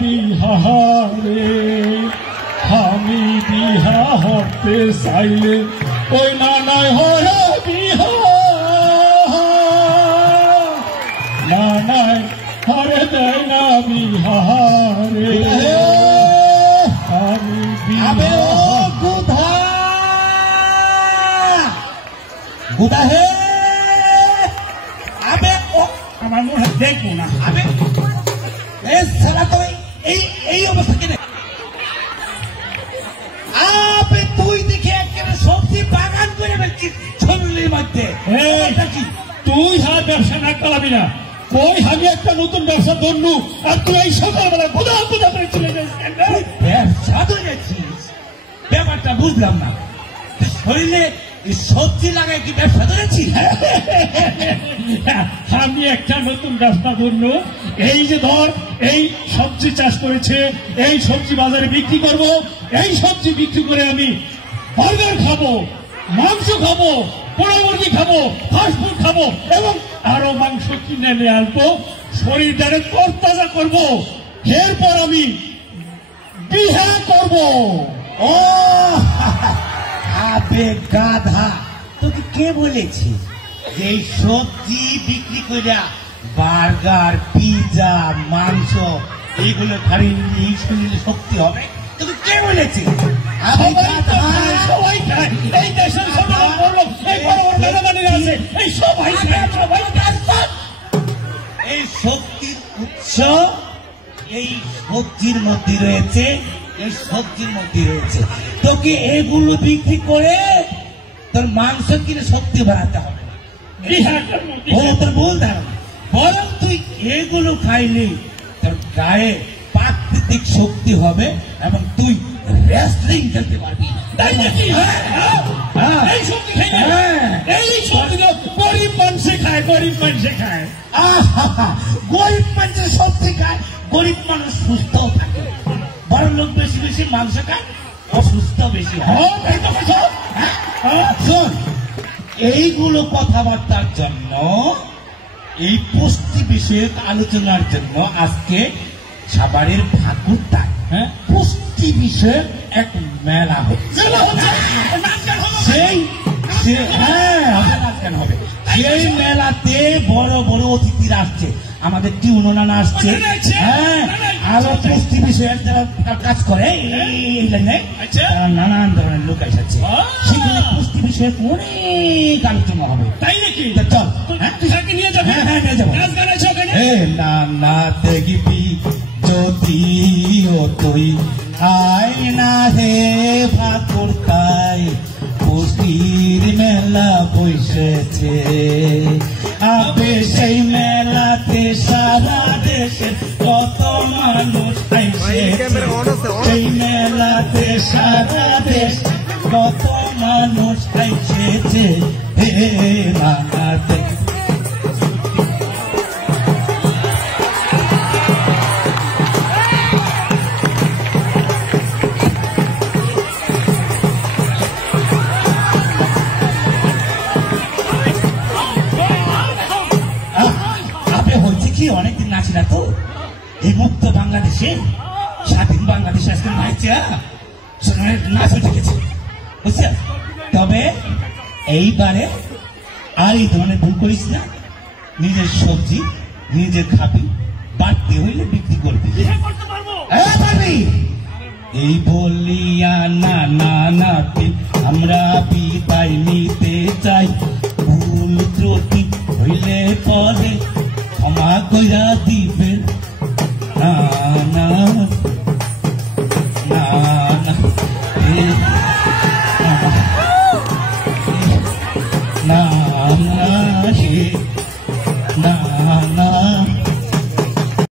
বিহারে আমি বিহা হতে চাইলে ওই নানায় হরে বিহা নানায় হরে দেয় না বিহারে আমি গুদা হে আবে ও আমার মুখে দেখবো না আবে সালা তো এই অবস্থা কিনে আবে তুই দেখে একেবারে সবজি বাগান করে ফেলছিস ছল্লির মধ্যে কি তুই আর ব্যবসা না করাবি না কই আমি একটা নতুন ব্যবসা ধরলু আর তুই এই সকালবেলা গোদা গোদা করে চলে যাচ্ছিস ব্যবসা ধরে যাচ্ছিস ব্যাপারটা বুঝলাম না শরীরে সবজি লাগাই কি ব্যবসা ধরেছি আমি একটা নতুন ব্যবসা ধরলো এই যে ধর এই সবজি চাষ করেছে এই সবজি বাজারে বিক্রি করব এই সবজি বিক্রি করে আমি বার্গার খাবো মাংস খাবো পোড়া মুরগি খাবো ফাস্টফুড খাবো এবং আরো মাংস কিনে নিয়ে আসবো শরীরটাকে তরতাজা করবো এরপর আমি বিহা করবো ও আবে গাধা তোকে কে বলেছে যে সবজি বিক্রি করে বার্গার পিজা মাংস এইগুলো খালি এই শরীরে শক্তি হবে তোকে কে বলেছে সবাই খায় এই দেশের সবাই এই সবাই এই শক্তির উৎস এই সবজির মধ্যে রয়েছে এই সবজির মধ্যে রয়েছে তোকে এগুলো বিক্রি করে তোর মাংস কিনে শক্তি বাড়াতে হবে তোর ভুল ধারণা বরং তুই এগুলো খাইলে তোর গায়ে প্রাকৃতিক শক্তি হবে এবং তুই রেসলিং খেলতে পারবি তাই নাকি এই সবজি এই সবজি গরিব মানুষে খায় গরিব মানুষে খায় গরিব মানুষের সবজি খায় গরিব মানুষ সুস্থ থাকে বড় লোক বেশি বেশি মাংস খায় অসুস্থ বেশি শোন এইগুলো কথাবার্তার জন্য এই পুষ্টি বিষয়ক আলোচনার জন্য আজকে সাভারের ঠাকুরটা পুষ্টি বিষয়ক এক মেলা হচ্ছে সেই মেলাতে বড় বড় অতিথিরা আসছে আমাদের টিউনো নানা আসছে আরো পুষ্টি বিষয়ের যারা কাজ করে এই লাইনে নানান ধরনের লোক এসেছে সেখানে পুষ্টি বিষয়ক অনেক আলোচনা হবে তাই নাকি চল তুই নিয়ে যাবি হ্যাঁ নিয়ে যাবো নানা দেখবি যদি ও তুই আয় না হে ভাকুর তাই পুষ্টির মেলা বসেছে আবে সেই মেলাতে সারা দেশে কত মানুষ আইসেছে সেই মেলাতে সারা দেশ কত মানুষ আইসেছে হে মাতে অনেকদিন নাচি না তো এই মুক্ত বাংলাদেশে স্বাধীন বাংলাদেশে আজকে নাচ উঠে গেছে বুঝছেন তবে এইবারে আর এই ধরনের ভুল করিস না নিজের সবজি নিজে খাবি বাড়তে হইলে বিক্রি করবি এই বলিয়া না না নাতি আমরা বিদায় নিতে চাই ভুল ত্রুটি হইলে পরে ক্ষমা কইরা দিবেন